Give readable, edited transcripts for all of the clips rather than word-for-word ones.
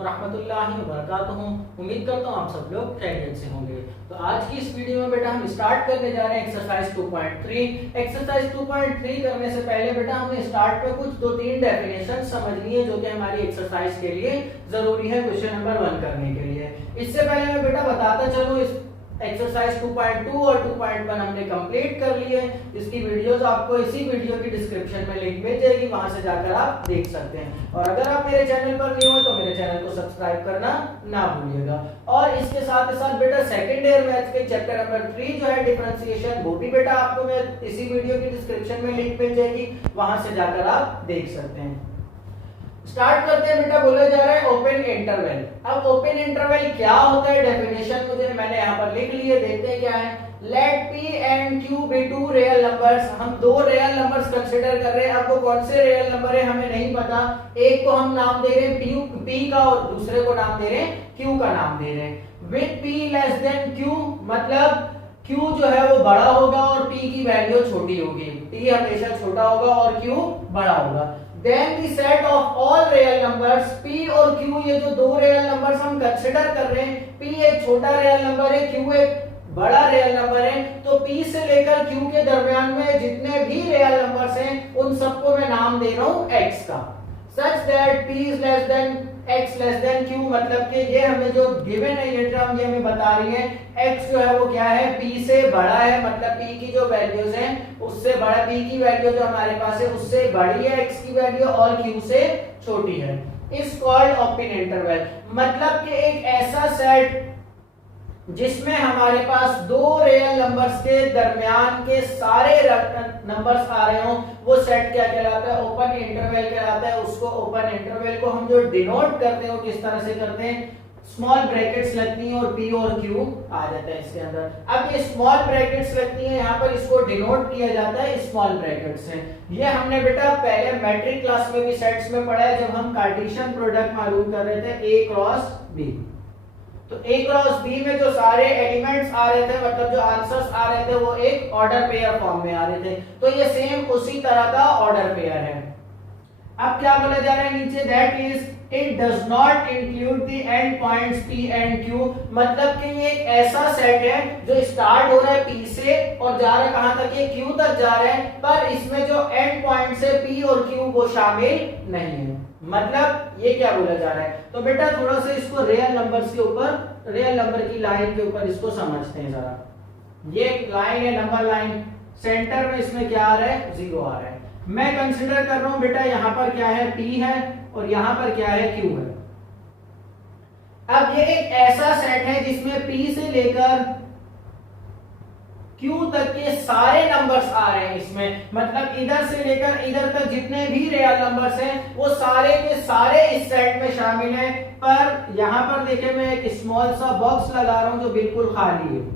व रहमतुल्लाहि व बरकातुहू। उम्मीद करता हूँ आप सब लोग खैरियत से होंगे। तो आज की इस वीडियो में बेटा हम स्टार्ट करने जा रहे हैं एक्सरसाइज 2.3। एक्सरसाइज 2.3 करने से पहले बेटा हमने स्टार्ट में कुछ 2-3 डेफिनेशन समझनी है जो कि हमारी एक्सरसाइज के लिए जरूरी है क्वेश्चन नंबर 1 करने के लिए। इससे पहले मैं बेटा बताता चलूं इस एक्सरसाइज 2.2 और 2.1 हमने कंप्लीट कर लिए। इसकी वीडियोस आपको इसी वीडियो की डिस्क्रिप्शन में लिंक मिल जाएगी, वहां से जाकर आप देख सकते हैं। और अगर आप मेरे चैनल पर न्यू हो तो मेरे चैनल को सब्सक्राइब करना ना भूलिएगा। और इसके साथ साथ बेटा सेकंड ईयर मैथ्स के चैप्टर नंबर 3 जो है डिफरेंशिएशन, वो भी बेटा आपको मैं इसी वीडियो की डिस्क्रिप्शन में लिंक मिल जाएगी, वहां से जाकर आप देख सकते हैं। स्टार्ट करते हैं बेटा। बोला जा रहा है ओपन इंटरवल। अब ओपन इंटरवल क्या होता है, डेफिनेशन मुझे मैंने यहाँ पर लिख ली है, देखते हैं क्या है। Let P and Q be two real numbers. हम दो रियल नंबर्स कंसीडर कर रहे हैं। अब वो कौन से रियल नंबर है हमें नहीं पता। एक को हम नाम दे रहे हैं P का और दूसरे को नाम दे रहे हैं Q का नाम दे रहे हैं। With P less than Q, मतलब Q जो है वो बड़ा होगा और P की वैल्यू छोटी होगी। P हमेशा छोटा होगा और Q बड़ा होगा। Then the set of all real numbers P और Q, ये जो दो रियल नंबर्स हम कंसीडर कर रहे हैं, P एक छोटा रियल नंबर है, Q एक बड़ा रियल नंबर है, तो P से लेकर Q के दरमियान में जितने भी रियल नंबर्स हैं उन सबको मैं नाम दे रहा हूं x का। Such that P is less than x less than Q, मतलब कि ये हमें जो गिवन है ये टर्म ये हमें बता रही है x जो है वो क्या है, P से बड़ा है, मतलब P की जो वैल्यूज हैं उससे बड़ा, P की वैल्यू जो हमारे पास है उससे बड़ी है x की वैल्यू और Q से छोटी है। इस कॉल्ड ओपन इंटरवल, मतलब कि एक ऐसा सेट जिसमें हमारे पास दो रियल नंबर्स के दरमियान के सारे नंबर्स आ रहे हो, वो सेट क्या कहलाता है, ओपन इंटरवल कहलाता है। उसको ओपन इंटरवल को हम जो डिनोट करते हैं वो किस तरह से करते हैं, स्मॉल ब्रैकेट्स लगती हैं और P और Q आ जाता है इसके अंदर। अब ये स्मॉल ब्रैकेट्स लगती हैं, यहाँ पर इसको डिनोट किया जाता है स्मॉल ब्रैकेट से। ये हमने बेटा पहले मैट्रिक क्लास में भी सेट्स में पढ़ा है जब हम कार्टेशियन प्रोडक्ट मालूम कर रहे थे A क्रॉस B। तो A क्रॉस B में जो सारे एलिमेंट्स आ रहे थे, मतलब जो आंसर्स आ रहे थे वो एक ऑर्डर पेयर फॉर्म में आ रहे थे, तो ये सेम उसी तरह का ऑर्डर पेयर है। अब क्या बोला जा रहा है नीचे, that is it does not include the end points P and Q, मतलब कि ये एक ऐसा सेट है जो स्टार्ट हो रहा है P से और जा रहा है कहां तक, ये Q तक जा रहा है, पर इसमें जो एंड पॉइंट्स है P और Q वो शामिल नहीं है। मतलब ये क्या बोला जा रहा है, तो बेटा थोड़ा सा इसको रियल नंबर्स के ऊपर, रियल नंबर की लाइन के ऊपर इसको समझते हैं जरा। ये लाइन है, नंबर लाइन, सेंटर में इसमें क्या आ रहा है, 0 आ रहा है। मैं कंसीडर कर रहा हूं बेटा यहाँ पर क्या है, P है और यहाँ पर क्या है, Q है। अब ये एक ऐसा सेट है जिसमें P से लेकर Q तक के सारे नंबर्स आ रहे हैं इसमें, मतलब इधर से लेकर इधर तक जितने भी रियल नंबर्स हैं वो सारे के सारे इस सेट में शामिल हैं। पर यहाँ पर देखिए मैं एक स्मॉल सा बॉक्स लगा रहा हूं जो बिल्कुल खाली है।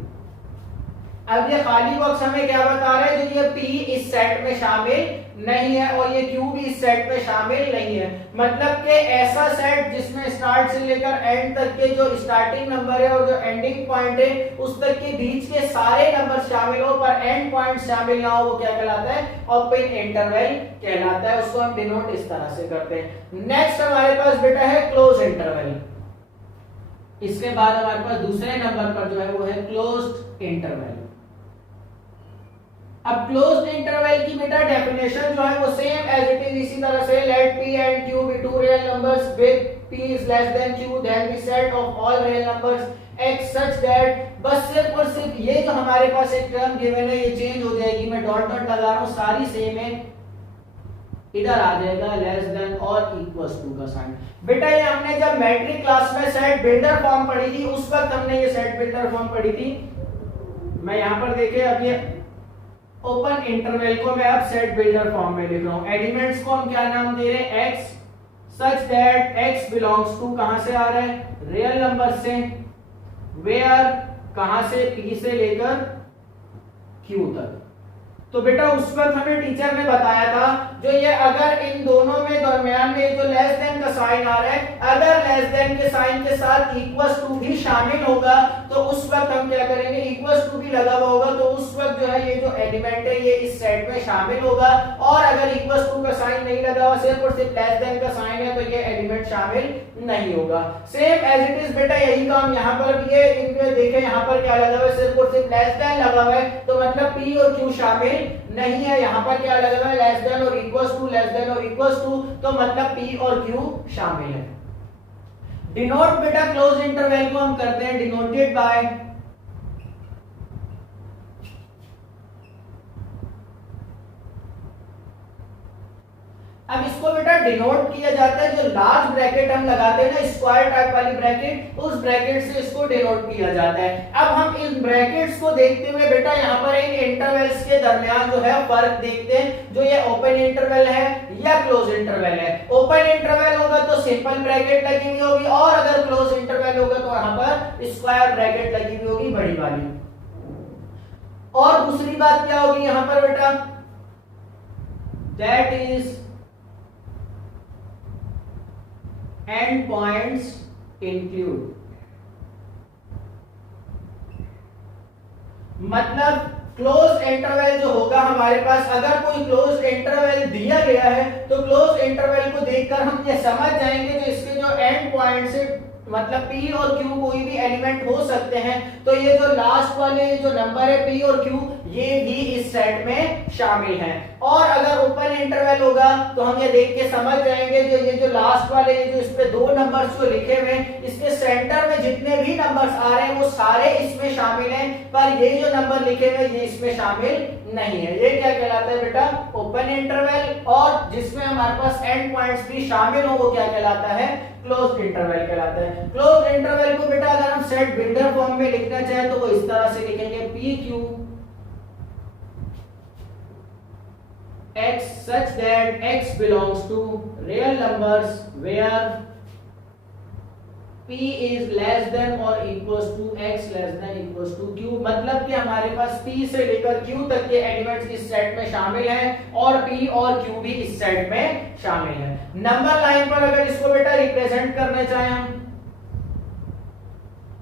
अब ये खाली बॉक्स हमें क्या बता रहा है, जो ये P इस सेट में शामिल नहीं है और ये Q भी इस सेट में शामिल नहीं है। मतलब कि ऐसा सेट जिसमें स्टार्ट से लेकर एंड तक के जो स्टार्टिंग नंबर है और जो एंडिंग पॉइंट है उस तक के बीच के सारे नंबर शामिल हो पर एंड पॉइंट शामिल ना हो, वो क्या कहलाता है, ओपन इंटरवल कहलाता है। उसको हम डिनोट इस तरह से करते हैं। नेक्स्ट हमारे पास बेटा है क्लोज इंटरवल। इसके बाद हमारे पास दूसरे नंबर पर जो है वो है क्लोज्ड इंटरवल। अब क्लोज्ड इंटरवल की बेटा डेफिनेशन जो है वो सेम एज इट इज इसी तरह से, let P and Q be two real numbers with P is less than Q, then the set of all real numbers X such that, बस सिर्फ और सिर्फ ये जो हमारे पास एक टर्म गिवन है ये चेंज हो जाएगी। मैं डॉट डॉट लगा रहा हूं, सारी सेम है, इधर आ जाएगा लेस देन और इक्वल्स टू का साइन। बेटा ये हमने जब मैट्रिक क्लास में सेट बिल्डर फॉर्म पढ़ी थी उस वक्त हमने ये सेट बिल्डर फॉर्म पढ़ी थी। मैं यहां पर देखिए अब ये ओपन इंटरवल को मैं अब सेट बिल्डर फॉर्म में लिख रहा हूं। एलिमेंट्स को हम क्या नाम दे रहे हैं, x, such that x belongs to कहां से आ रहा है, रियल नंबर से, वेयर कहां से, P से लेकर Q तक। तो बेटा उस वक्त हमें टीचर ने बताया था जो ये अगर इन दोनों में दरमियान में जो लेस देन का साइन आ रहा है, अगर लेस देन के साइन के साथ इक्वल्स टू भी शामिल होगा तो उस वक्त हम क्या करेंगे, इक्वल्स टू भी लगा हुआ होगा तो उस वक्त जो है ये जो एलिमेंट है ये इस सेट में शामिल होगा, और अगर इक्वल्स टू का साइन नहीं लगा हुआ, सिर्फ और सिर्फ लेस देन का साइन है, तो ये एलिमेंट शामिल नहीं होगा। सेम एज इट इज बेटा यही काम यहाँ पर भी है। इनमें देखें यहाँ पर क्या लगा हुआ है, सिर्फ और सिर्फ लेस देन लगा हुआ है, तो मतलब P और Q शामिल नहीं है। यहाँ पर क्या लगा हुआ है, लेस देन और इक्वल्स टू, लेस देन और इक्वल्स टू, तो मतलब P और Q शामिल है। डिनोट बेटा क्लोज इंटरवल को हम करते हैं डिनोटेड बाय अब इसको बेटा डिनोट किया जाता है, जो लार्ज ब्रैकेट हम लगाते हैं ना, स्क्वायर टाइप वाली ब्रैकेट, उस ब्रैकेट से इसको डिनोट किया जाता है। अब हम इन ब्रैकेट्स को देखते हुए बेटा यहाँ पर इन इंटरवल्स के दरमियान जो है फर्क देखते हैं, जो ये ओपन इंटरवल है या क्लोज इंटरवल है। ओपन इंटरवल होगा तो सिंपल ब्रैकेट लगी हुई होगी, और अगर क्लोज इंटरवल होगा तो यहाँ पर स्क्वायर ब्रैकेट लगी हुई होगी, बड़ी वाली। और दूसरी बात क्या होगी यहाँ पर बेटा, that is and points include, मतलब क्लोज इंटरवल जो होगा हमारे पास, अगर कोई क्लोज इंटरवल दिया गया है तो क्लोज इंटरवल को देखकर हम ये समझ जाएंगे जो इसके जो एंड पॉइंट से मतलब P और Q कोई भी एलिमेंट हो सकते हैं, तो ये जो लास्ट वाले जो नंबर है P और Q ये भी इस सेट में शामिल हैं। और अगर ओपन इंटरवल होगा तो हम ये देख के समझ जाएंगे जो ये जो लास्ट वाले ये जो इस पे दो नंबर्स जो लिखे हुए हैं, इसके सेंटर में जितने भी नंबर्स आ रहे हैं वो सारे इसमें शामिल हैं, पर ये जो नंबर लिखे हुए ये इसमें शामिल नहीं है। ये क्या कहलाता है बेटा, ओपन इंटरवल। और जिसमें हमारे पास एंड पॉइंट्स भी शामिल हो वो क्या कहलाता है, क्लोज्ड इंटरवल कहलाता है। क्लोज्ड इंटरवल को बेटा अगर हम सेट बिल्डर फॉर्म में लिखना चाहें तो वो इस तरह से लिखेंगे, P Q x such that x belongs to real numbers where p is less than or equals to x less than equals to q, मतलब कि हमारे पास p से लेकर q तक के एलिमेंट्स इस सेट में शामिल हैं और p और q भी इस सेट में शामिल हैं। नंबर लाइन पर अगर इसको बेटा रिप्रेजेंट करना चाहें हम,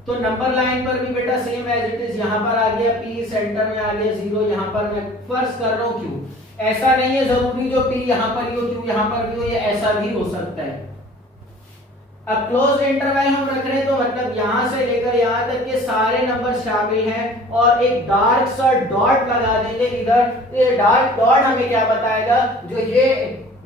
तो नंबर लाइन पर भी बेटा सेम एज इट इज, यहां पर आ गया p सेंटर में आ गया 0, यहां पर मैं फर्ज कर रहा हूं q, ऐसा नहीं है जरूरी जो P यहां पर भी हो Q यहां पर भी हो, ये ऐसा भी हो सकता है। अब क्लोज इंटरवल हम रख रहे हैं तो मतलब यहां से लेकर यहां तक के सारे नंबर शामिल हैं, और एक डार्क सा डॉट लगा देंगे इधर। ये डार्क डॉट हमें क्या बताएगा, जो ये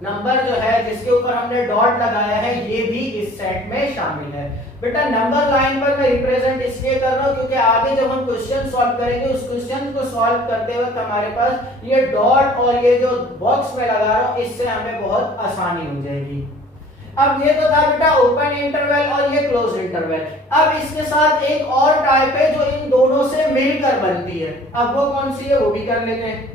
नंबर जो है जिसके ऊपर हमने डॉट लगाया है ये भी इस सेट में शामिल है। बेटा नंबर लाइन पर मैं रिप्रेजेंट इसलिए कर रहा हूं क्योंकि आगे जब हम क्वेश्चन सॉल्व करेंगे उस क्वेश्चन को सॉल्व करते वक्त हमारे पास ये डॉट और ये जो बॉक्स में लगा रहा हूं इससे हमें बहुत आसानी हो जाएगी। अब ये तो था बेटा ओपन इंटरवल और ये क्लोज इंटरवल। अब इसके साथ एक और टाइप है जो इन दोनों से मिलकर बनती है, अब वो कौन सी है वो भी कर लेते हैं।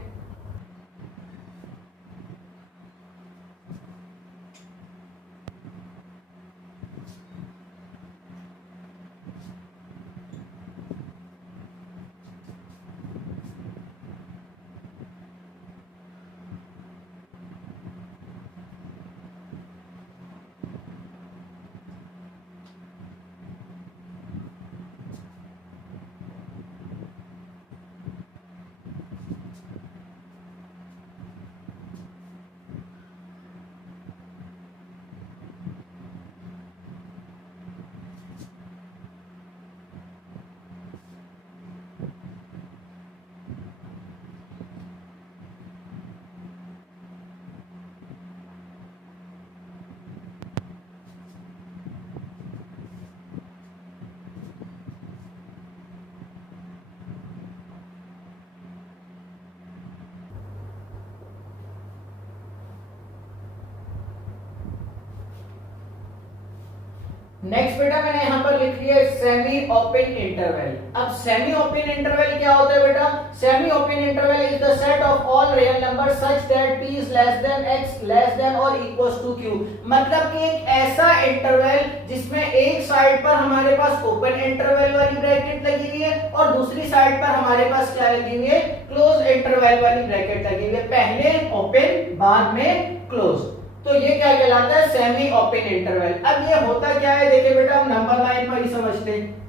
नेक्स्ट बेटा मैंने यहां पर लिख लिया सेमी ओपन इंटरवल। अब सेमी ओपन इंटरवल क्या होता है बेटा, semi open interval is the set of all real number such that p is less than x less than or equals to q, मतलब कि एक ऐसा इंटरवल जिसमें एक साइड पर हमारे पास ओपन इंटरवल वाली ब्रैकेट लगी हुई है और दूसरी साइड पर हमारे पास क्या लगी हुई है, क्लोज इंटरवल वाली ब्रैकेट लगी हुई है, पहले ओपन बाद में क्लोज, तो ये क्या कहलाता है, सेमी ओपन इंटरवल। अब ये होता क्या है, देखिए बेटा हम नंबर लाइन पर ही समझते हैं।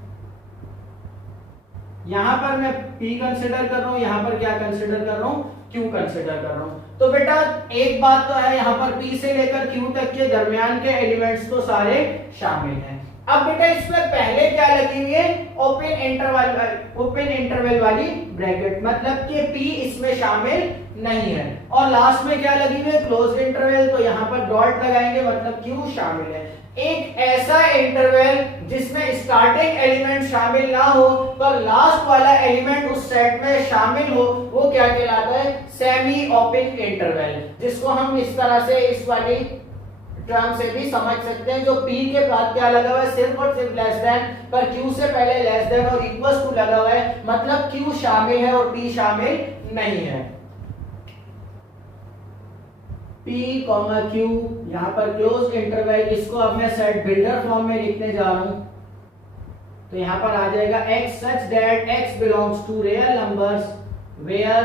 यहाँ पर मैं P कंसिडर कर रहा हूँ, यहाँ पर क्या कंसिडर कर रहा हूँ, Q कंसिडर कर रहा हूँ। तो बेटा एक बात तो है, यहाँ पर P से लेकर Q तक के दरमियान के एलिमेंट्स तो सारे शामिल हैं। अब बेटा इसमें पहले क्या लगी हुई है, ओपन इंटरवल वाली ब्रैकेट, मतलब कि P इसमें शामिल नहीं है। और लास्ट में क्या लगी हुई है, क्लोज्ड इंटरवल, तो यहाँ पर डॉट लगाएंगे, मतलब Q शामिल है। एक ऐसा इंटरवल जिसमें स्टार्टिंग एलिमेंट शामिल ना हो पर लास्ट वाला एलिमेंट उस सेट में शामिल हो, वो क्या कहलाता है, सेमी ओपन इंटरवल, जिसको हम इस तरह से इस वाली टर्म से भी समझ सकते हैं। जो P के बाद क्या लगा हुआ है, सिर्फ और सिर्फ लेस देन, पर Q से पहले लेस देन और इक्वल टू लगा हुआ है, मतलब Q शामिल है और P शामिल नहीं है। P, Q, यहाँ पर क्लोज इंटरवल, इसको अब मैं सेट बिल्डर फॉर्म में लिखने जा रहा हूं। तो यहाँ पर आ जाएगा x such that x belongs to real numbers where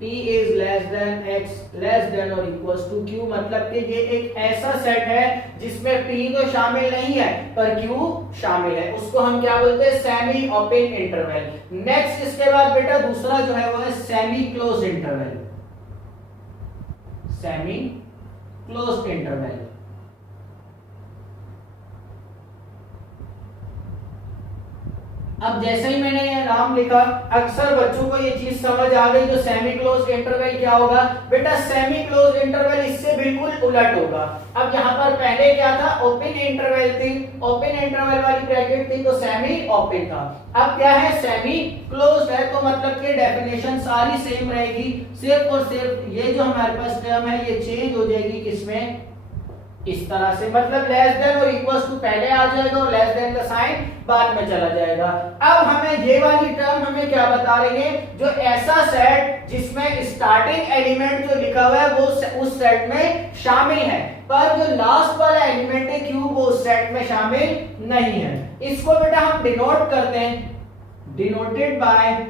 P is less than or equals to Q, मतलब कि ये एक ऐसा सेट है जिसमें P तो शामिल नहीं है पर Q शामिल है, उसको हम क्या बोलते हैं, सेमी ओपन इंटरवल। नेक्स्ट इसके बाद बेटा दूसरा जो है वो है semi close interval, semi closed interval. अब जैसे ही मैंने ये नाम लिखा, अक्सर बच्चों को ये चीज समझ आ गई, जो सेमी क्लोज्ड इंटरवल क्या होगा बेटा, सेमी क्लोज्ड इंटरवल इससे बिल्कुल उलट होगा। अब यहाँ पर पहले क्या था, ओपन इंटरवल थी, ओपन इंटरवल वाली ब्रैकेट थी, तो सेमी ओपन था। अब क्या है, सेमी क्लोज्ड है, तो मतलब कि डेफिनेशन सारी सेम रहेगी, सिर्फ और सिर्फ ये जो हमारे पास टर्म है ये चेंज हो जाएगी, किसमें, इस तरह से, मतलब लेस देन और इक्वल्स टू पहले आ जाएगा और लेस देन का साइन बाद में चला जाएगा। अब हमें ये वाली टर्म हमें क्या बता रही है, जो ऐसा सेट जिसमें स्टार्टिंग एलिमेंट जो लिखा हुआ है वो उस सेट में शामिल है, पर जो लास्ट वाला एलिमेंट है Q वो उस सेट में शामिल नहीं है। इसको बेटा हम डिनोट करते हैं, डिनोटेड बाय,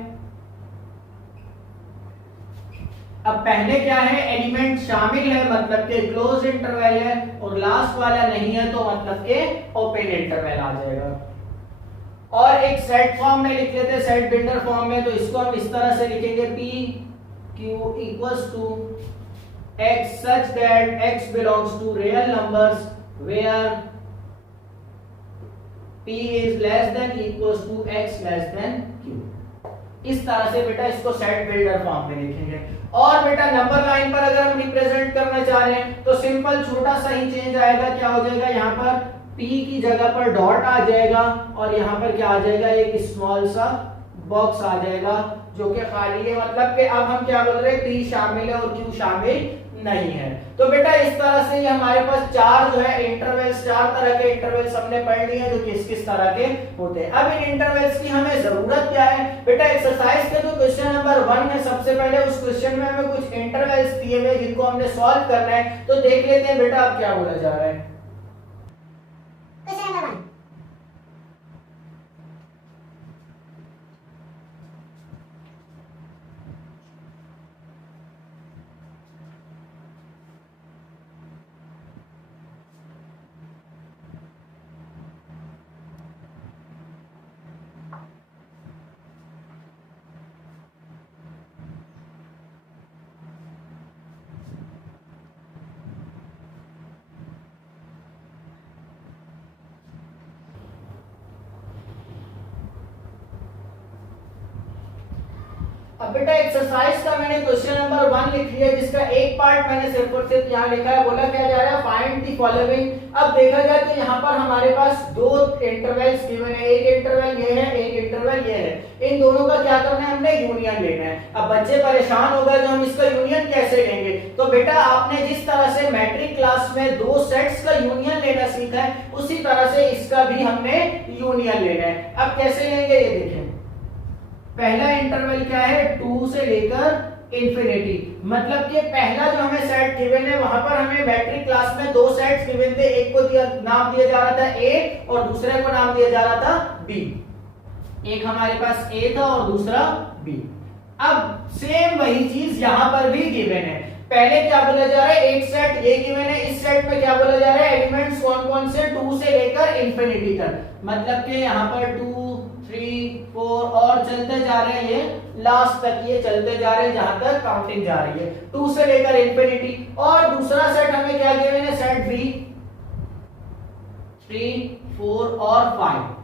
अब पहले क्या है, एलिमेंट शामिल है मतलब के क्लोज इंटरवल है, और लास्ट वाला नहीं है तो मतलब के ओपन इंटरवल आ जाएगा। और एक सेट फॉर्म में लिख लेते हैं, सेट बिल्डर फॉर्म में, तो इसको हम इस तरह से लिखेंगे, P Q equals to x such that x belongs to real numbers where P is less than equals to x less than Q। इस तरह से बेटा इसको सेट बिल्डर फॉर्म में लिखेंगे। और बेटा नंबर लाइन पर अगर हम रिप्रेजेंट करना चाह रहे हैं तो सिंपल छोटा सा ही चेंज आएगा, क्या हो जाएगा, यहाँ पर P की जगह पर डॉट आ जाएगा और यहाँ पर क्या आ जाएगा, एक स्मॉल सा बॉक्स आ जाएगा जो कि खाली है, मतलब कि अब हम क्या बोल रहे हैं, P शामिल है और Q शामिल नहीं है। तो बेटा इस तरह से ये हमारे पास चार जो है इंटरवल्स, चार तरह के इंटरवल्स हमने पढ़ लिए हैं जो किस किस तरह के होते हैं। अब इन इंटरवल्स की हमें जरूरत क्या है बेटा, एक्सरसाइज का जो क्वेश्चन नंबर 1 है, सबसे पहले उस क्वेश्चन में हमें कुछ इंटरवल्स दिए हुए जिनको हमने सॉल्व करना है, तो देख लेते हैं बेटा अब क्या बोला जा रहा है। क्वेश्चन नंबर 1, अब बेटा एक्सरसाइज का मैंने क्वेश्चन नंबर 1 लिख लिया, जिसका एक पार्ट मैंने सिर्फ और सिर्फ यहाँ लिखा है, बोला क्या जा रहा है, फाइंड द फॉलोइंग। अब देखा जाए तो यहाँ पर हमारे पास दो इंटरवल्स गिवन है, एक इंटरवल ये है, एक इंटरवल ये है, इन दोनों का क्या करना है, हमने यूनियन लेना है। अब बच्चे परेशान हो गए जो हम इसका यूनियन कैसे लेंगे, तो बेटा आपने जिस तरह से मैट्रिक क्लास में दो सेट्स का यूनियन लेना सीखा है, उसी तरह से इसका भी हमने यूनियन लेना है। अब कैसे लेंगे ये देखें, पहला इंटरवल क्या है, 2 से लेकर इंफिनिटी, मतलब कि पहला जो हमें सेट गिवन है वहां पर हमें मैट्रिक क्लास में दो सेट्स गिवन थे, एक को नाम दिया जा रहा था A और दूसरे को नाम दिया जा रहा था B। एक हमारे पास A था और दूसरा B। अब सेम वही चीज यहां पर भी गिवन है, पहले क्या बोला जा रहा है, एक सेट ये गिवन है, इस सेट में क्या बोला जा रहा है, एलिमेंट्स कौन कौन से, 2 से लेकर इंफिनिटी तक, मतलब कि यहाँ पर 2 3 4 और चलते जा रहे हैं, ये लास्ट तक ये चलते जा रहे हैं जहां तक काउंटिंग जा रही है, 2 से लेकर इंफिनिटी। और दूसरा सेट हमें क्या गिवन है, सेट बी 3 4 और 5।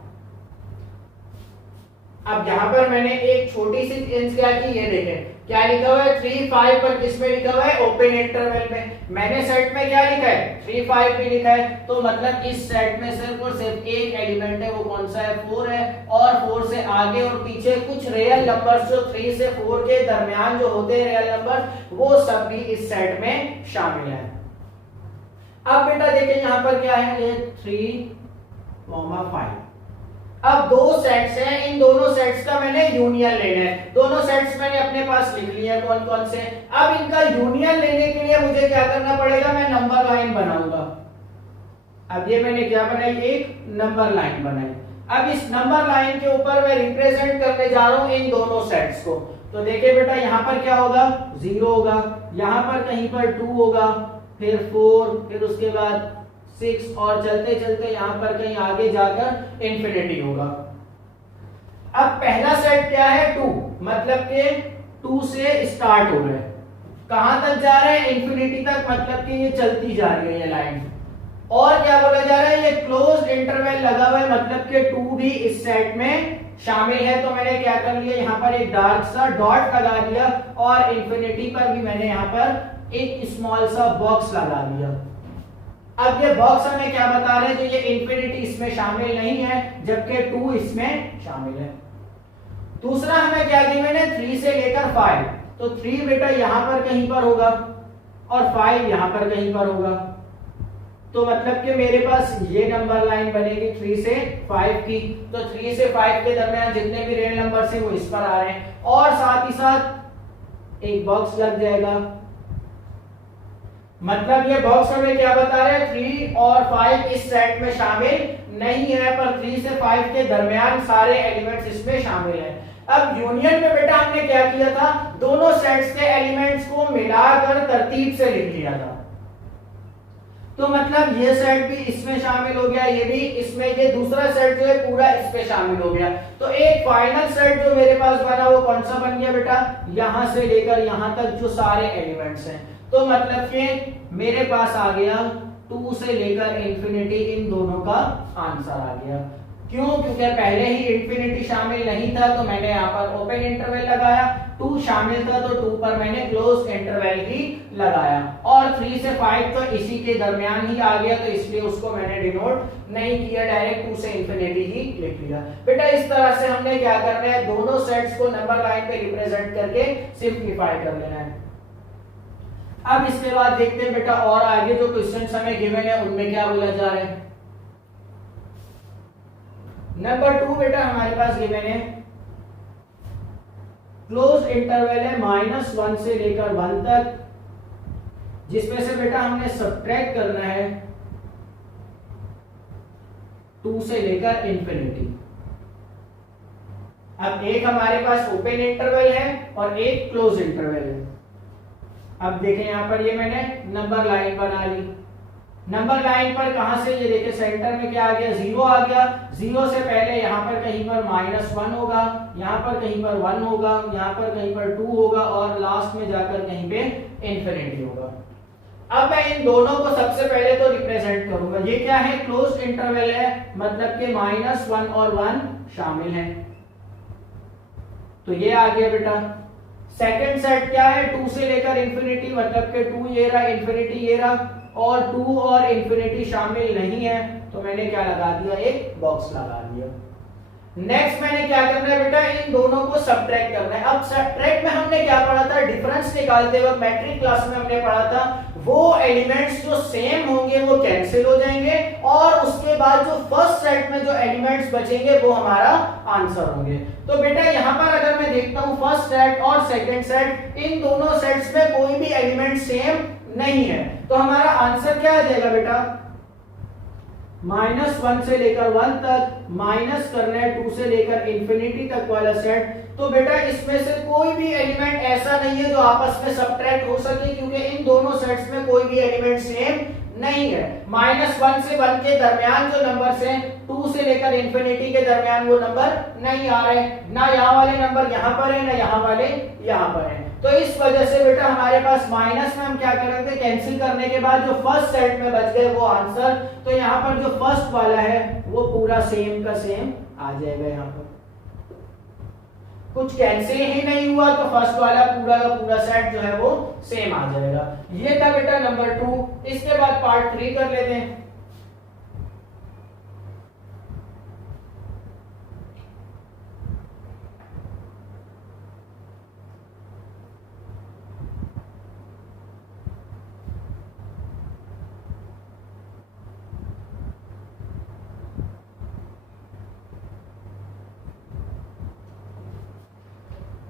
अब यहां पर मैंने एक छोटी सी चेंज क्या की, ये देखें क्या लिखा हुआ है 3 5 पर, किसमें लिखा हुआ है, ओपन इंटरवल में। मैंने सेट में क्या लिखा है, 3 5 भी लिखा है, तो मतलब इस सेट में सिर्फ और सिर्फ एक एलिमेंट है, वो कौन सा है, 4 है। और 4 से आगे और पीछे कुछ रियल नंबर्स जो 3 से 4 के दरमियान जो होते हैं रियल नंबर, वो सब भी इस सेट में शामिल है। अब बेटा देखिए यहां पर क्या है, ये 3 5। अब दो सेट्स हैं, इन दोनों सेट्स का मैंने यूनियन लेना है। दोनों सेट्स मैंने अपने पास लिख लिए हैं कौन कौन से। अब इनका यूनियन लेने के लिए मुझे क्या करना पड़ेगा, मैं नंबर लाइन बनाऊंगा। अब ये मैंने क्या बनाई, एक नंबर लाइन बनाई। अब इस नंबर लाइन के ऊपर मैं रिप्रेजेंट करने जा रहा हूं इन दोनों सेट्स को। तो देखिए बेटा यहां पर क्या होगा, 0 होगा, यहां पर कहीं पर 2 होगा, फिर 4, फिर उसके बाद 6 और चलते चलते यहां पर कहीं आगे जाकर इंफिनिटी होगा। अब पहला सेट क्या है, 2, मतलब कि 2 से स्टार्ट हो रहा है, कहां तक जा रहा है, इंफिनिटी तक, मतलब कि ये चलती जा रही है ये लाइन। और क्या बोला जा रहा है, ये क्लोज्ड इंटरवल लगा हुआ है, मतलब कि 2 भी इस सेट में शामिल है। तो मैंने क्या कर लिया, यहां पर एक डार्क सा डॉट लगा दिया और इंफिनिटी पर भी मैंने यहां पर एक स्मॉल सा बॉक्स लगा दिया। अब ये बॉक्स हमें क्या बता रहे हैं, जो ये इंफिनिटी इसमें शामिल नहीं है, जबकि 2 इसमें शामिल है। दूसरा हमें क्या गिवन है, 3 से लेकर 5, तो 3 बेटा यहां पर कहीं पर होगा और 5 यहां पर कहीं पर होगा। तो मतलब कि मेरे पास ये नंबर लाइन बनेगी 3 से 5 की। तो 3 से 5 के दरमियान जितने भी रियल नंबर हैं वो इस पर आ रहे हैं, और साथ ही साथ एक बॉक्स लग जाएगा। मतलब ये बॉक्स हमें क्या बता रहे हैं, 3 और 5 इस सेट में शामिल नहीं है, पर 3 से 5 के दरमियान सारे एलिमेंट्स इसमें शामिल हैं। अब यूनियन में बेटा हमने क्या किया था, दोनों सेट्स के एलिमेंट्स को मिलाकर तरतीब से लिख लिया था। तो मतलब ये सेट भी इसमें शामिल हो गया, ये भी इसमें, ये दूसरा सेट जो है पूरा इसमें शामिल हो गया। तो एक फाइनल सेट जो मेरे पास बना वो कौन सा बन गया बेटा, यहां से लेकर यहां तक जो सारे एलिमेंट्स हैं। तो मतलब कि मेरे पास आ गया 2 से लेकर इंफिनिटी, इन दोनों का आंसर आ गया। क्यों, क्योंकि पहले ही इंफिनिटी शामिल नहीं था तो मैंने यहाँ पर ओपन इंटरवल लगाया, 2 शामिल था तो 2 पर मैंने क्लोज इंटरवल ही लगाया, और 3 से 5 तो इसी के दरमियान ही आ गया, तो इसलिए उसको मैंने डिनोट नहीं किया, डायरेक्ट 2 से इंफिनिटी ही लिख लिया। बेटा इस तरह से हमने क्या करना है, दोनों सेट्स को नंबर लाइन पे रिप्रेजेंट करके सिंप्लीफाई कर लेना है। अब इसके बाद देखते हैं बेटा और आगे जो क्वेश्चंस हमें गिवन है उनमें क्या बोला जा रहा है। नंबर 2 बेटा हमारे पास गिवन है, क्लोज इंटरवल है -1 से लेकर 1 तक, जिसमें से बेटा हमने सब्ट्रैक्ट करना है 2 से लेकर इंफिनिटी। अब एक हमारे पास ओपन इंटरवल है और एक क्लोज इंटरवल है। अब देखें यहां पर ये मैंने नंबर लाइन बना ली। नंबर लाइन पर कहां से, ये देखिए सेंटर में क्या आ गया, 0 आ गया। 0 से पहले यहां पर कहीं पर -1 होगा, यहां पर कहीं पर 1 होगा, यहां पर कहीं पर 2 होगा, और लास्ट में जाकर कहीं पे इंफिनिटी होगा। अब मैं इन दोनों को सबसे पहले तो रिप्रेजेंट करूंगा। ये क्या है, क्लोज्ड इंटरवल है, मतलब कि -1 और 1 शामिल है, तो ये आ गया बेटा। सेकंड सेट क्या है, 2 से लेकर इंफिनिटी, मतलब कि 2 ये रहा, इंफिनिटी ये रहा, और 2 और इंफिनिटी शामिल नहीं है, तो मैंने क्या लगा दिया, एक बॉक्स लगा दिया। नेक्स्ट मैंने क्या करना है बेटा, इन दोनों को सब्ट्रैक्ट करना है। अब सब्ट्रैक्ट में हमने क्या पढ़ा था, डिफरेंस निकालते वक्त मैट्रिक क्लास में हमने पढ़ा था, वो एलिमेंट्स जो सेम होंगे वो कैंसिल हो जाएंगे, और उसके बाद जो फर्स्ट सेट में जो एलिमेंट्स बचेंगे वो हमारा आंसर होंगे। तो बेटा यहां पर अगर मैं देखता हूं फर्स्ट सेट और सेकंड सेट, इन दोनों सेट्स में कोई भी एलिमेंट सेम नहीं है, तो हमारा आंसर क्या आ जाएगा बेटा, -1 से लेकर 1 तक, माइनस करना है 2 से लेकर इंफिनिटी तक वाला सेट। तो बेटा इसमें से कोई भी एलिमेंट ऐसा नहीं है जो आपस में सब्ट्रैक्ट हो सके, क्योंकि इन दोनों सेट्स में कोई भी एलिमेंट सेम नहीं है। -1 से 1 के दरमियान जो नंबर्स हैं, 2 से लेकर इंफिनिटी के दरमियान वो नंबर नहीं आ रहे, ना यहाँ वाले नंबर यहाँ पर है, ना यहाँ वाले यहाँ पर है। तो इस वजह से बेटा हमारे पास माइनस में हम क्या कर रहे थे, कैंसिल करने के बाद जो फर्स्ट सेट में बच गए वो आंसर। तो यहाँ पर जो फर्स्ट वाला है वो पूरा सेम का सेम आ जाएगा। यहाँ पर कुछ कैंसिल ही नहीं हुआ तो फर्स्ट वाला पूरा का पूरा सेट जो है वो सेम आ जाएगा। ये था बेटा नंबर 2। इसके बाद पार्ट 3 कर लेते हैं।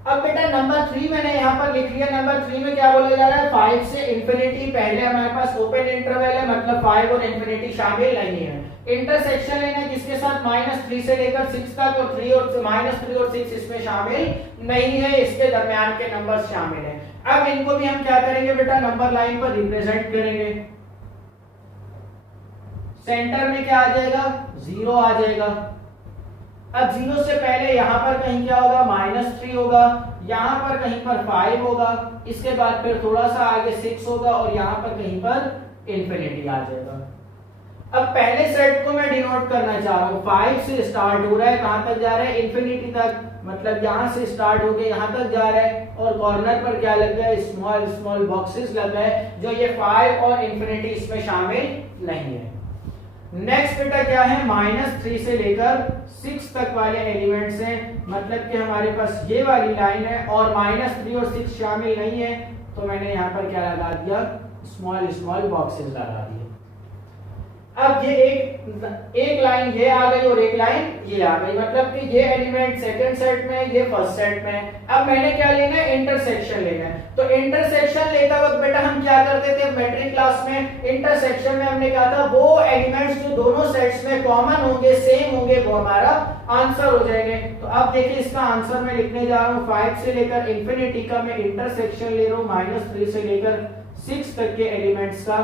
अब बेटा नंबर 3 मैंने यहाँ पर लिख लिया। नंबर 3 में क्या बोला जा रहा है, 5 से इंफिनिटी। पहले हमारे पास ओपन इंटरवल है, मतलब 5 और इंफिनिटी शामिल नहीं है। इंटरसेक्शन लेना है किसके साथ, -3 से लेकर 6 तक, और -3 और 6 इसमें शामिल नहीं है, इसके दरमियान के नंबर शामिल है। अब इनको भी हम क्या करेंगे बेटा, नंबर लाइन पर रिप्रेजेंट करेंगे। सेंटर में क्या आ जाएगा, 0 आ जाएगा। अब 0 से पहले यहाँ पर कहीं क्या होगा, -3 होगा, यहाँ पर कहीं पर 5 होगा, इसके बाद फिर थोड़ा सा आगे 6 होगा, और यहाँ पर कहीं पर इंफिनिटी आ जाएगा। अब पहले सेट को मैं डिनोट करना चाह रहा हूँ। 5 से स्टार्ट हो रहा है, कहां तक जा रहा है, इंफिनिटी तक, मतलब यहां से स्टार्ट होके यहां तक जा रहा है, और कॉर्नर पर क्या लग गया, स्मॉल स्मॉल बॉक्सेस लग गए, जो ये 5 और इंफिनिटी इसमें शामिल नहीं है। नेक्स्ट बेटा क्या है, -3 से लेकर 6 तक वाले एलिमेंट्स हैं, मतलब कि हमारे पास ये वाली लाइन है, और -3 और 6 शामिल नहीं है, तो मैंने यहाँ पर क्या लगा दिया, स्मॉल स्मॉल बॉक्सेस लगा दिए। अब ये एक लाइन ये आ गई और एक लाइन ये आ गई, मतलब कि ये एलिमेंट सेकंड सेट में, ये फर्स्ट सेट में। अब मैंने क्या लेना है, इंटरसेक्शन लेना है। तो इंटरसेक्शन लेते वक्त बेटा हम क्या करते थे मैट्रिक क्लास में, इंटरसेक्शन में हमने कहा था वो एलिमेंट्स जो दोनों सेट्स में कॉमन होंगे, सेम होंगे, वो हमारा आंसर हो जाएंगे। तो अब देखिए इसका आंसर मैं लिखने जा रहा हूँ, 5 से लेकर इंफिनिटी का मैं इंटरसेक्शन ले रहा हूँ, -3 से लेकर 6 तक के एलिमेंट्स का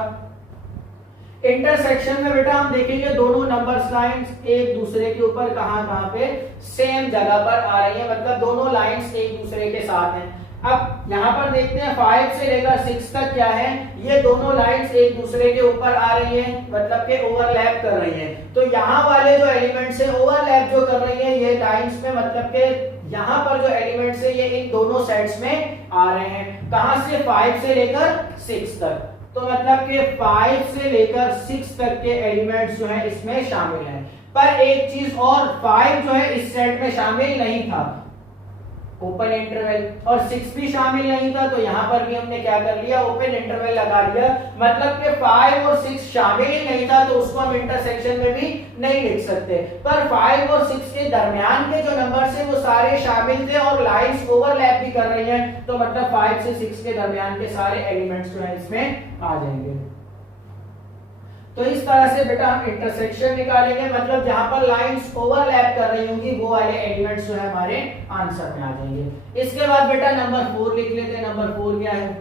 इंटरसेक्शन में। बेटा हम देखेंगे दोनों नंबर्स लाइंस एक दूसरे के ऊपर कहां पे सेम जगह पर आ रही है, मतलब दोनों लाइंस एक दूसरे के साथ हैं। अब यहां पर देखते हैं 5 से लेकर 6 तक क्या है, ये दोनों लाइंस एक दूसरे के ऊपर आ रही हैं, मतलब के ओवरलैप कर रही हैं। तो यहाँ वाले जो एलिमेंट्स है ओवरलैप जो कर रही है ये लाइंस में, मतलब के यहाँ पर जो एलिमेंट्स है ये इन दोनों सेट्स में आ रहे हैं। कहां से, 5 से लेकर 6 तक। तो मतलब कि 5 से लेकर 6 तक के एलिमेंट्स जो है इसमें शामिल हैं। पर एक चीज और, 5 जो है इस सेट में शामिल नहीं था, ओपन इंटरवल, और 6 भी शामिल नहीं था, तो यहां पर भी हमने क्या कर लिया, ओपन इंटरवल लगा दिया। मतलब कि 5 और 6 शामिल ही नहीं था, तो उसको हम इंटरसेक्शन में भी नहीं लिख सकते। पर 5 और 6 के दरमियान के जो नंबर्स हैं वो सारे शामिल थे, और लाइंस ओवरलैप भी कर रही हैं, तो मतलब 5 से 6 के दरमियान के सारे एलिमेंट्स जो है इसमें आ जाएंगे। तो इस तरह से बेटा हम इंटरसेक्शन निकालेंगे, मतलब जहां पर लाइंस ओवरलैप कर रही होंगी वो वाले एलिमेंट्स जो है हमारे आंसर में आ जाएंगे। इसके बाद बेटा नंबर 4 लिख लेते हैं। नंबर 4 क्या है,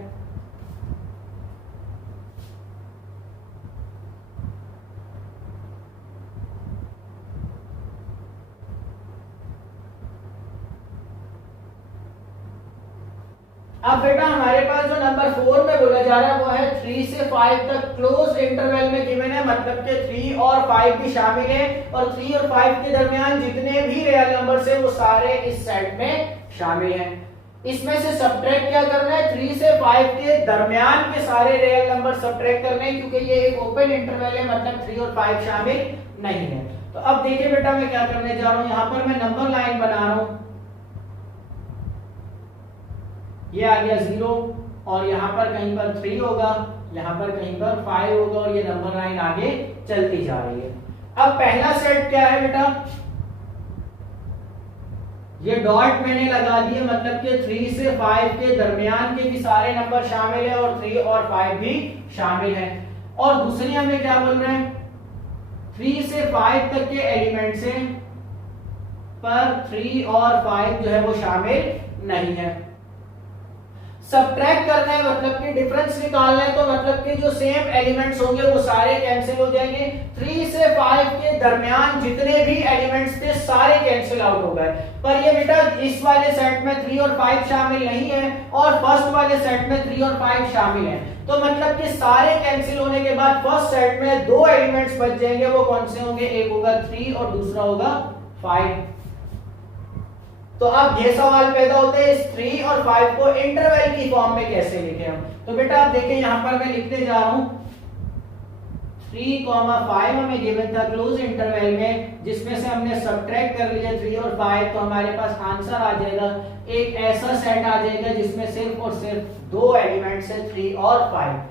अब बेटा हमारे पास जो नंबर 4 में बोला जा रहा है वो है 3 से 5 तक क्लोज इंटरवल में गिवन है, मतलब कि 3 और 5 भी शामिल है, और 3 और 5 के दरमियान जितने भी रियल नंबर्स है वो सारे इस सेट में शामिल हैं। इसमें से सब्ट्रैक्ट क्या करना है, 3 से 5 के दरमियान के सारे रियल नंबर सब्ट्रैक्ट करने हैं, क्योंकि ये एक ओपन इंटरवल है, मतलब 3 और 5 शामिल नहीं है। तो अब देखिए बेटा मैं क्या करने जा रहा हूं, यहां पर मैं नंबर लाइन बना रहा हूं, ये आ गया 0, और यहाँ पर कहीं पर 3 होगा, यहाँ पर कहीं पर 5 होगा, और ये नंबर लाइन आगे चलती जा रही है। अब पहला सेट क्या है बेटा, ये डॉट मैंने लगा दिए, मतलब कि 3 से 5 के दरमियान के भी सारे नंबर शामिल है, और 3 और 5 भी शामिल है। और दूसरी हमें क्या बोल रहे हैं, 3 से 5 तक के एलिमेंट्स हैं, पर 3 और 5 जो है वो शामिल नहीं है। सब्ट्रैक्ट करना है मतलब कि डिफरेंस निकालना है, तो मतलब कि जो सेम एलिमेंट्स होंगे वो सारे कैंसिल हो जाएंगे। 3 से 5 के दरमियान जितने भी एलिमेंट्स थे सारे कैंसिल आउट हो गए, पर ये बेटा इस वाले सेट में 3 और 5 शामिल नहीं है और फर्स्ट वाले सेट में 3 और 5 शामिल हैं। तो मतलब कि सारे कैंसिल होने के बाद फर्स्ट सेट में दो एलिमेंट्स बच जाएंगे, वो कौन से होंगे? एक होगा 3 और दूसरा होगा 5। तो अब ये सवाल पैदा होते हैं इस 3 और 5 को इंटरवल की फॉर्म में कैसे लिखें हम। तो बेटा आप देखें यहां पर मैं लिखने जा रहा हूं 3, 5 हमें गिवन था क्लोज इंटरवल में, जिसमें से हमने सब्ट्रैक्ट कर लिया 3 और 5, तो हमारे पास आंसर आ जाएगा एक ऐसा सेट आ जाएगा जिसमें सिर्फ और सिर्फ दो एलिमेंट्स है 3 और 5।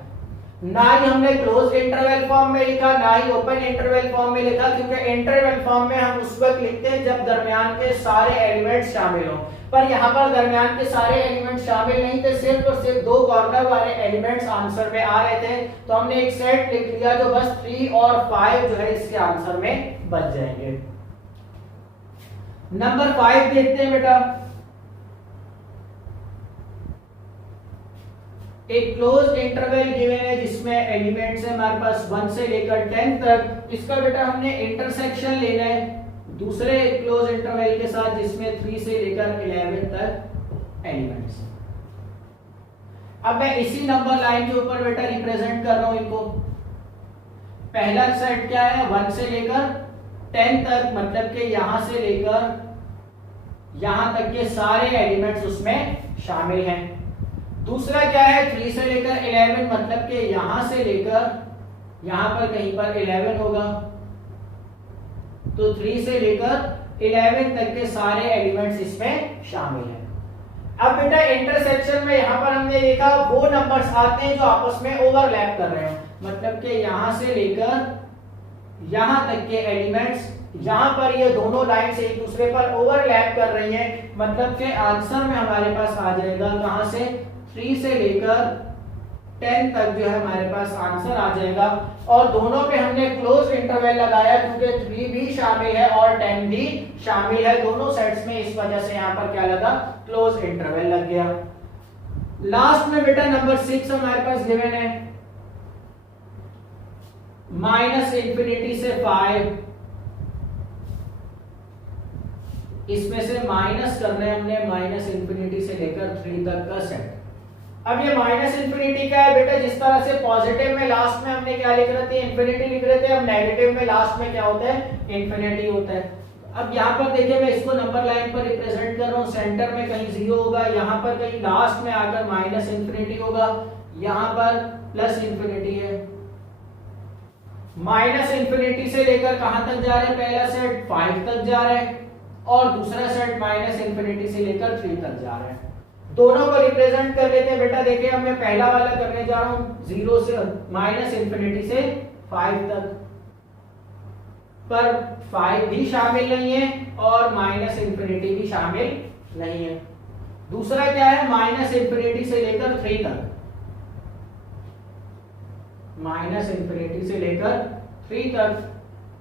ना ही हमने क्लोज इंटरवल फॉर्म में लिखा, ना ही ओपन इंटरवल फॉर्म में लिखा, क्योंकि इंटरवल फॉर्म में हम उस वक्त लिखते हैं जब दरमियान के सारे एलिमेंट्स शामिल हों, पर यहाँ पर दरमियान के सारे एलिमेंट्स शामिल नहीं थे, सिर्फ और सिर्फ दो कॉर्नर वाले एलिमेंट्स आंसर में आ रहे थे, तो हमने एक सेट लिख लिया जो बस 3 और 5 जो है इसके आंसर में बच जाएंगे। नंबर 5 देखते हैं बेटा। एक क्लोज इंटरवल गिवन है जिसमें एलिमेंट्स है हमारे पास 1 से लेकर 10 तक। इसका बेटा हमने इंटरसेक्शन लेना है दूसरे क्लोज इंटरवल के साथ जिसमें 3 से लेकर 11 तक एलिमेंट्स। अब मैं इसी नंबर लाइन के ऊपर बेटा रिप्रेजेंट कर रहा हूं इनको। पहला सेट क्या है? 1 से लेकर 10 तक, मतलब कि यहां से लेकर यहां तक के सारे एलिमेंट्स उसमें शामिल हैं। दूसरा क्या है? 3 से लेकर 11, मतलब कि यहां से लेकर यहां पर कहीं पर 11 होगा, तो 3 से लेकर 11 तक के सारे एलिमेंट्स इसमें शामिल हैं। अब बेटा इंटरसेक्शन में यहां पर हमने देखा वो नंबर्स आते हैं जो आपस में ओवरलैप कर रहे हैं, मतलब कि यहां से लेकर यहां तक के एलिमेंट्स यहां पर ये दोनों लाइंस एक दूसरे पर ओवरलैप कर रही हैं, मतलब कि आंसर में हमारे पास आ जाएगा कहां से? 3 से लेकर 10 तक जो है हमारे पास आंसर आ जाएगा। और दोनों पे हमने क्लोज इंटरवल लगाया क्योंकि 3 भी शामिल है और 10 भी शामिल है दोनों सेट्स में, इस वजह से यहां पर क्या लगा? क्लोज इंटरवल लग गया। लास्ट में बेटा नंबर 6 हमारे पास गिवन है -∞ से 5, इसमें से माइनस करना है हमने -∞ से लेकर 3 तक का सेट। अब ये -∞ क्या है बेटा? जिस तरह से पॉजिटिव में लास्ट में हमने क्या लिख रहे थे? इंफिनिटी लिख रहे थे, अब नेगेटिव में लास्ट में क्या होता है? इंफिनिटी होता है। अब यहाँ पर देखिए मैं इसको नंबर लाइन पर रिप्रेजेंट कर रहा हूँ, सेंटर में कहीं 0 होगा, यहाँ पर कहीं लास्ट में आकर -∞ होगा, यहाँ पर +∞ है। -∞ से लेकर कहां तक जा रहे हैं? पहला सेट 5 तक जा रहा है और दूसरा सेट -∞ से लेकर 3 तक जा रहा है। दोनों को रिप्रेजेंट कर लेते हैं बेटा। देखिए अब मैं पहला वाला करने जा रहा हूं 0 से -∞ से 5 तक, पर 5 भी शामिल नहीं है और -∞ भी शामिल नहीं है। दूसरा क्या है? -∞ से लेकर 3 तक, -∞ से लेकर 3 तक,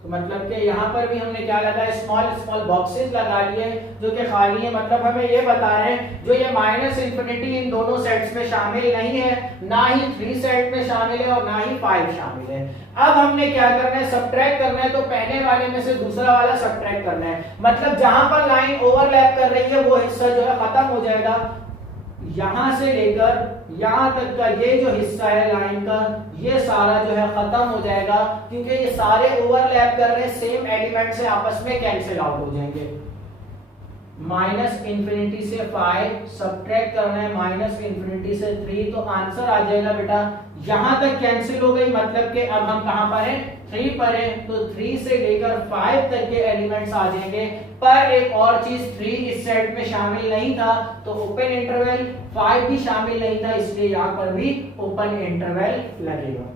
तो मतलब कि यहाँ पर भी हमने क्या लगाया? स्मॉल बॉक्सेस लगा लिए जो कि खाली है, मतलब हमें ये बता रहे हैं जो ये -∞ इन दोनों सेट्स में शामिल नहीं है, ना ही 3 सेट में शामिल है और ना ही 5 शामिल है। अब हमने क्या करना है? सब्ट्रैक्ट करना है, तो पहले वाले में से दूसरा वाला सब्ट्रैक्ट करना है, मतलब जहां पर लाइन ओवरलैप कर रही है वो हिस्सा जो है खत्म हो जाएगा। यहां से लेकर यहां तक का ये जो हिस्सा है लाइन का, ये सारा जो है खत्म हो जाएगा, क्योंकि ये सारे ओवरलैप कर रहे हैं, सेम एलिमेंट से आपस में कैंसिल आउट हो जाएंगे। -∞ से 5 सब्ट्रैक्ट करना है -∞ से 3, तो आंसर आ जाएगा बेटा यहां तक कैंसिल हो गई, मतलब कि अब हम कहां पर हैं? 3 पर है, तो 3 से लेकर 5 तक के एलिमेंट्स आ जाएंगे। पर एक और चीज, 3 इस सेट में शामिल नहीं था, तो ओपन इंटरवल, 5 भी शामिल नहीं था, इसलिए यहां पर भी ओपन इंटरवल लगेगा।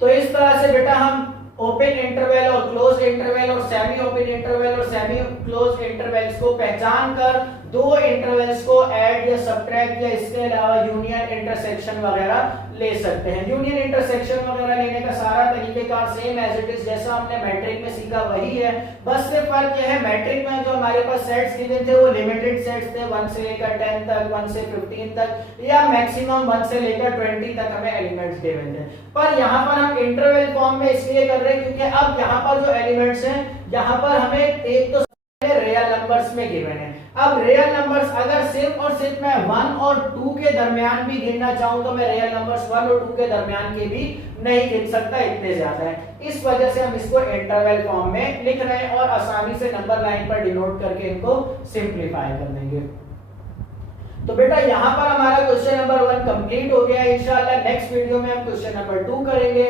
तो इस तरह से बेटा हम ओपन इंटरवल और क्लोज इंटरवल और सेमी ओपन इंटरवल और सेमी क्लोज इंटरवल्स को पहचान कर दो इंटरवल्स को ऐड या सब्ट्रैक्ट या इसके अलावा यूनियन, इंटरसेक्शन वगैरह ले सकते हैं। यूनियन, इंटरसेक्शन वगैरह लेने का सारा तरीकेकार सेम एज इट इज जैसा हमने मैट्रिक में सीखा वही है, बस सिर्फ फर्क यह है मैट्रिक में जो हमारे पास सेट्स गिवन थे वो लिमिटेड सेट्स थे, 1 से लेकर 10 तक, 1 से 15 तक या मैक्सिमम 1 से लेकर 20 तक हमें एलिमेंट्स गिवन थे। पर यहाँ पर हम इंटरवल फॉर्म में इसलिए कर रहे हैं क्योंकि अब यहाँ पर जो एलिमेंट्स हैं यहाँ पर हमें एक तो रियल नंबर्स में गिवन है। अब रियल नंबर्स अगर सिर्फ और सिर्फ मैं 1 और 2 के दरमियान भी गिनना चाहूं तो मैं रियल नंबर्स 1 और 2 के दरमियान के भी नहीं गिन सकता, इतने ज्यादा है। इस वजह से हम इसको इंटरवल फॉर्म में लिख रहे हैं और आसानी से नंबर लाइन पर डिनोट करके इनको सिंपलीफाई कर देंगे। तो बेटा यहाँ पर हमारा क्वेश्चन नंबर 1 कंप्लीट हो गया है। इंशाल्लाह नेक्स्ट वीडियो में हम क्वेश्चन नंबर 2 करेंगे।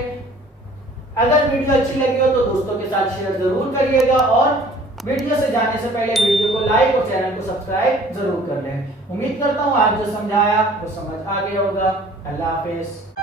अगर वीडियो अच्छी लगी हो तो दोस्तों के साथ शेयर जरूर करिएगा और वीडियो से जाने से पहले वीडियो को लाइक और चैनल को सब्सक्राइब जरूर कर लें। उम्मीद करता हूँ आज जो समझाया वो समझ आ गया होगा। अल्लाह हाफिज।